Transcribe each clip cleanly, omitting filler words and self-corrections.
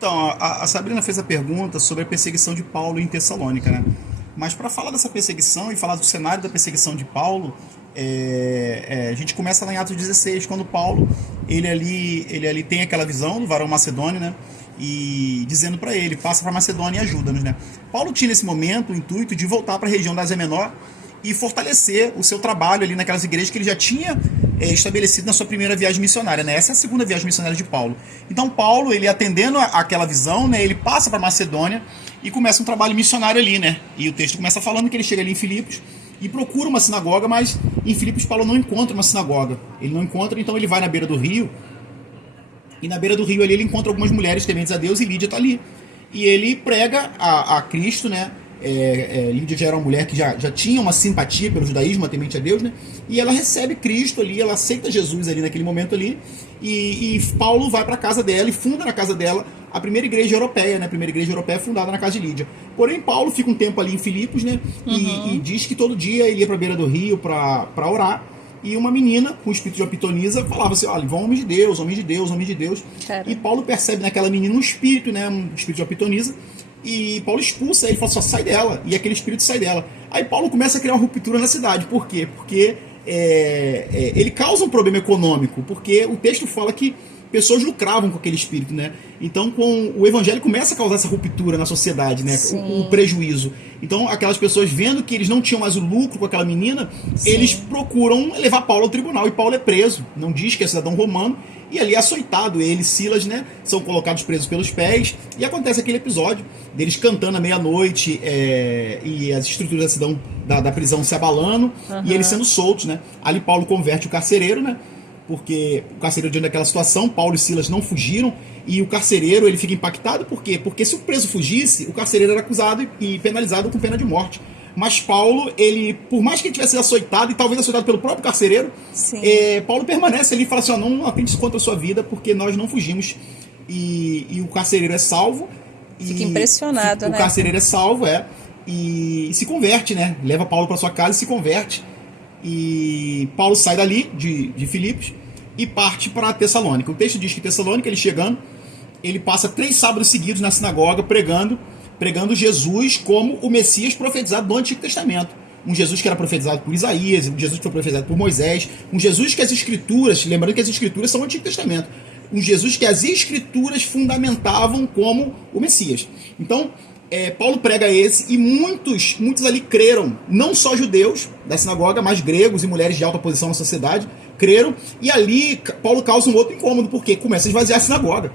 Então, a Sabrina fez a pergunta sobre a perseguição de Paulo em Tessalônica, né? Mas para falar dessa perseguição e falar do cenário da perseguição de Paulo, a gente começa lá em Atos 16, quando Paulo ele ali tem aquela visão do varão macedônio, né? E dizendo para ele, passa para Macedônia e ajuda-nos, né? Paulo tinha nesse momento o intuito de voltar para a região da Ásia Menor e fortalecer o seu trabalho ali naquelas igrejas que ele já tinha estabelecido na sua primeira viagem missionária, né? Essa é a segunda viagem missionária de Paulo. Então Paulo, ele atendendo àquela visão, né, ele passa para Macedônia e começa um trabalho missionário ali, né? E o texto começa falando que ele chega ali em Filipos e procura uma sinagoga, mas em Filipos Paulo não encontra uma sinagoga. Ele não encontra, então ele vai na beira do rio, e na beira do rio ali ele encontra algumas mulheres tementes a Deus, e Lídia está ali. E ele prega a Cristo, né? Lídia já era uma mulher que já tinha uma simpatia pelo judaísmo, temente a Deus, né? E ela recebe Cristo ali, ela aceita Jesus ali naquele momento ali, e Paulo vai para a casa dela e funda na casa dela a primeira igreja europeia, né? A primeira igreja europeia fundada na casa de Lídia. Porém, Paulo fica um tempo ali em Filipos, né? E diz que todo dia ele ia para a beira do rio para orar. E uma menina com o espírito de uma pitonisa falava assim: olha, vão homem de Deus, homem de Deus, homem de Deus. Cara. E Paulo percebe naquela menina um espírito, né? Um espírito de uma pitonisa. E Paulo expulsa ele, fala: só sai dela. E aquele espírito sai dela. Aí Paulo começa a criar uma ruptura na cidade. Por quê? Porque ele causa um problema econômico. Porque o texto fala que pessoas lucravam com aquele espírito, né? Então, com o evangelho começa a causar essa ruptura na sociedade, né? O prejuízo. Então, aquelas pessoas vendo que eles não tinham mais o lucro com aquela menina, Sim. eles procuram levar Paulo ao tribunal. E Paulo é preso. Não diz que é cidadão romano. E ali é açoitado. Ele e Silas, né? São colocados presos pelos pés. E acontece aquele episódio deles cantando à meia-noite, e as estruturas da cidadão, da prisão se abalando, e eles sendo soltos, né? Ali Paulo converte o carcereiro, né? Porque o carcereiro, diante daquela situação, Paulo e Silas não fugiram, e o carcereiro ele fica impactado. Por quê? Porque se o preso fugisse, o carcereiro era acusado e penalizado com pena de morte. Mas Paulo, ele, por mais que ele tivesse sido açoitado, e talvez açoitado pelo próprio carcereiro, Paulo permanece ali e fala assim: ó, não atente contra a sua vida, porque nós não fugimos. E o carcereiro é salvo. Fica impressionado, né? O né? carcereiro é salvo, e se converte, né? Leva Paulo para sua casa e se converte. E Paulo sai dali, de Filipos, e parte para Tessalônica. O texto diz que Tessalônica, ele chegando, ele passa 3 sábados seguidos na sinagoga pregando Jesus como o Messias profetizado do Antigo Testamento. Um Jesus que era profetizado por Isaías, um Jesus que foi profetizado por Moisés, um Jesus que as Escrituras, lembrando que as Escrituras são o Antigo Testamento, um Jesus que as Escrituras fundamentavam como o Messias. Então, Paulo prega esse, e muitos ali creram, não só judeus da sinagoga, mas gregos e mulheres de alta posição na sociedade creram, e ali Paulo causa um outro incômodo, porque começa a esvaziar a sinagoga.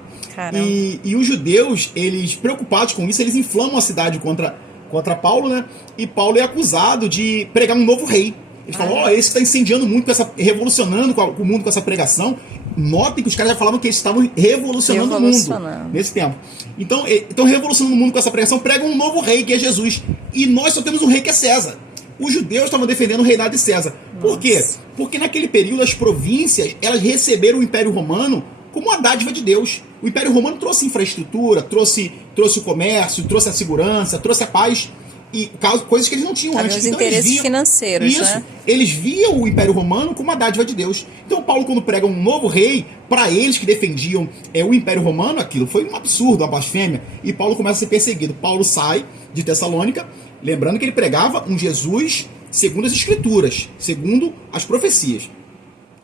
E os judeus, eles preocupados com isso, eles inflamam a cidade contra Paulo, né? E Paulo é acusado de pregar um novo rei. Eles falam: esse está incendiando muito, revolucionando o mundo com essa pregação. Notem que os caras já falavam que eles estavam revolucionando o mundo nesse tempo. Então, revolucionando o mundo com essa pregação, pregam um novo rei, que é Jesus. E nós só temos um rei, que é César. Os judeus estavam defendendo o reinado de César. Por quê? Porque naquele período as províncias, elas receberam o Império Romano como uma dádiva de Deus. O Império Romano trouxe infraestrutura, trouxe o comércio, trouxe a segurança, trouxe a paz, e coisas que eles não tinham antes. Os interesses financeiros, isso, né? Eles viam o Império Romano como uma dádiva de Deus. Então Paulo, quando prega um novo rei, para eles que defendiam o Império Romano, aquilo foi um absurdo, uma blasfêmia, e Paulo começa a ser perseguido. Paulo sai de Tessalônica, lembrando que ele pregava um Jesus segundo as Escrituras, segundo as profecias,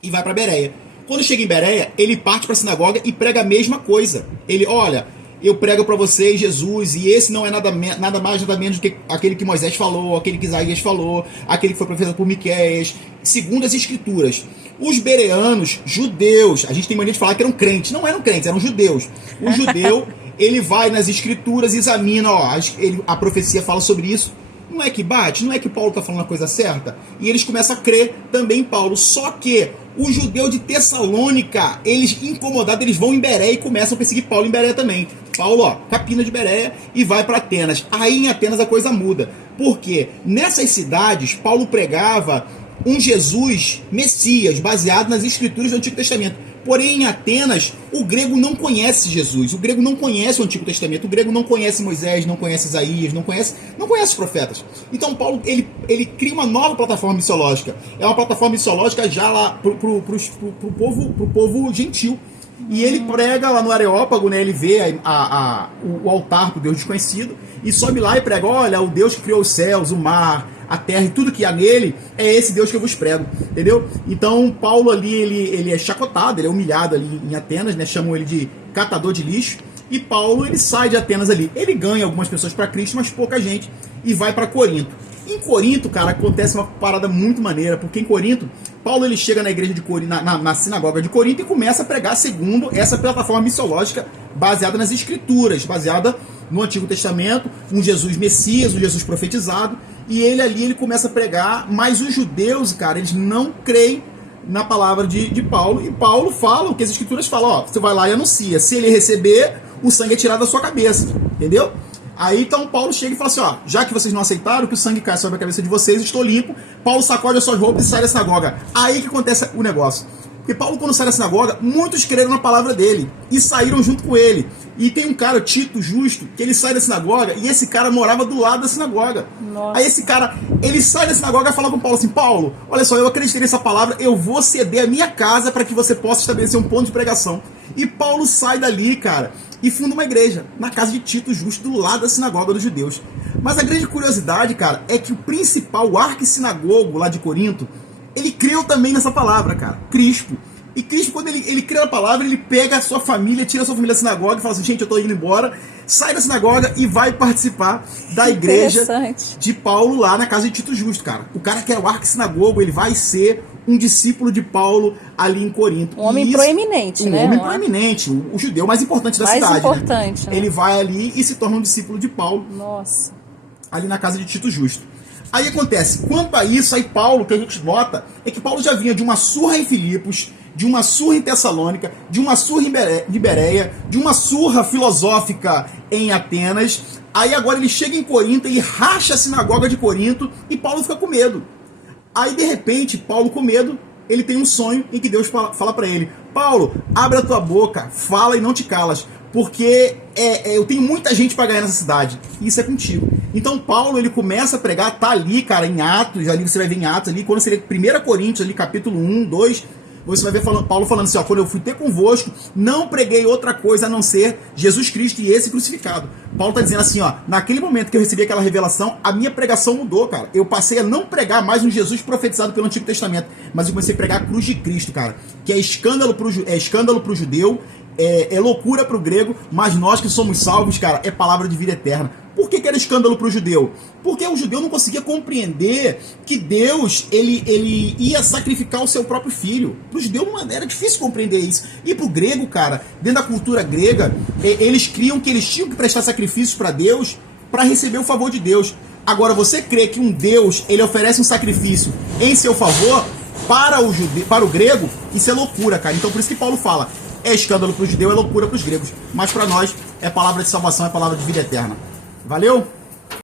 e vai para Bereia. Quando chega em Bereia, ele parte para a sinagoga e prega a mesma coisa. Ele: olha, eu prego para vocês Jesus, e esse não é nada mais, nada menos do que aquele que Moisés falou, aquele que Isaías falou, aquele que foi profetizado por Miqueias, segundo as Escrituras. Os bereanos, judeus, a gente tem mania de falar que eram crentes. Não eram crentes, eram judeus. O judeu, ele vai nas Escrituras e examina, a profecia fala sobre isso. Não é que bate? Não é que Paulo está falando a coisa certa? E eles começam a crer também em Paulo. Só que os judeus de Tessalônica, eles incomodados, eles vão em Bereia e começam a perseguir Paulo em Bereia também. Paulo, capina de Bereia e vai para Atenas. Aí em Atenas a coisa muda. Por quê? Nessas cidades, Paulo pregava um Jesus Messias, baseado nas Escrituras do Antigo Testamento. Porém, em Atenas, o grego não conhece Jesus, o grego não conhece o Antigo Testamento, o grego não conhece Moisés, não conhece Isaías, não conhece os profetas. Então Paulo, ele cria uma nova plataforma missiológica. É uma plataforma missiológica já lá pro povo gentil. E ele prega lá no Areópago, né? Ele vê o altar pro Deus desconhecido e sobe lá e prega: olha, o Deus que criou os céus, o mar, a terra e tudo que há nele, é esse Deus que eu vos prego, entendeu? Então Paulo ali, ele é chacotado, ele é humilhado ali em Atenas, né? Chamam ele de catador de lixo. E Paulo, ele sai de Atenas ali. Ele ganha algumas pessoas para Cristo, mas pouca gente, e vai para Corinto. Em Corinto, cara, acontece uma parada muito maneira, porque em Corinto, Paulo ele chega na igreja de Corinto, na sinagoga de Corinto, e começa a pregar segundo essa plataforma missiológica baseada nas Escrituras, baseada no Antigo Testamento, um Jesus Messias, um Jesus profetizado, e ele começa a pregar, mas os judeus, cara, eles não creem na palavra de Paulo, e Paulo fala o que as Escrituras falam: ó, você vai lá e anuncia, se ele receber, o sangue é tirado da sua cabeça, entendeu? Aí então Paulo chega e fala assim: ó, já que vocês não aceitaram que o sangue cai sobre a cabeça de vocês, estou limpo. Paulo sacode as suas roupas e sai da sinagoga. Aí que acontece o negócio. Porque Paulo, quando sai da sinagoga, muitos creram na palavra dele e saíram junto com ele. E tem um cara, Tito Justo, que ele sai da sinagoga e esse cara morava do lado da sinagoga. Nossa. Aí esse cara, ele sai da sinagoga e fala com Paulo assim: Paulo, olha só, eu acreditei nessa palavra, eu vou ceder a minha casa para que você possa estabelecer um ponto de pregação. E Paulo sai dali, cara, e funda uma igreja na casa de Tito Justo, do lado da sinagoga dos judeus. Mas a grande curiosidade, cara, é que o principal, o arquissinagogo lá de Corinto, ele creu também nessa palavra, cara, Crispo. E Crispo, quando ele crê na palavra, ele pega a sua família, tira a sua família da sinagoga e fala assim: gente, eu tô indo embora, sai da sinagoga e vai participar da igreja de Paulo lá na casa de Tito Justo, cara. O cara que era o arquissinagogo, ele vai ser um discípulo de Paulo ali em Corinto. Um homem proeminente, né? Um homem proeminente, o judeu mais importante da cidade. Mais importante, né? Ele vai ali e se torna um discípulo de Paulo. Nossa. Ali na casa de Tito Justo. Aí acontece, quanto a isso, aí Paulo, o que a gente nota, é que Paulo já vinha de uma surra em Filipos, de uma surra em Tessalônica, de uma surra em Bereia, de uma surra filosófica em Atenas. Aí agora ele chega em Corinto, ele racha a sinagoga de Corinto e Paulo fica com medo. Aí de repente, Paulo com medo, ele tem um sonho em que Deus fala para ele: Paulo, abre a tua boca, fala e não te calas, porque eu tenho muita gente para ganhar nessa cidade, e isso é contigo. Então Paulo, ele começa a pregar, tá ali, cara, em Atos, ali você vai ver em Atos, ali, quando você lê 1 Coríntios, ali, capítulo 1, 2, você vai ver Paulo falando assim: ó, quando eu fui ter convosco, não preguei outra coisa a não ser Jesus Cristo e esse crucificado. Paulo tá dizendo assim, ó, naquele momento que eu recebi aquela revelação, a minha pregação mudou, cara. Eu passei a não pregar mais um Jesus profetizado pelo Antigo Testamento, mas eu comecei a pregar a cruz de Cristo, cara, que é escândalo pro judeu, é loucura pro grego, mas nós que somos salvos, cara, é palavra de vida eterna. Por que era escândalo para o judeu? Porque o judeu não conseguia compreender que Deus ele ia sacrificar o seu próprio filho. Para o judeu não era difícil compreender isso. E para o grego, cara, dentro da cultura grega, eles criam que eles tinham que prestar sacrifícios para Deus para receber o favor de Deus. Agora, você crê que um Deus ele oferece um sacrifício em seu favor para o grego? Isso é loucura, cara. Então por isso que Paulo fala: é escândalo para o judeu, é loucura para os gregos. Mas para nós é palavra de salvação, é palavra de vida eterna. Valeu?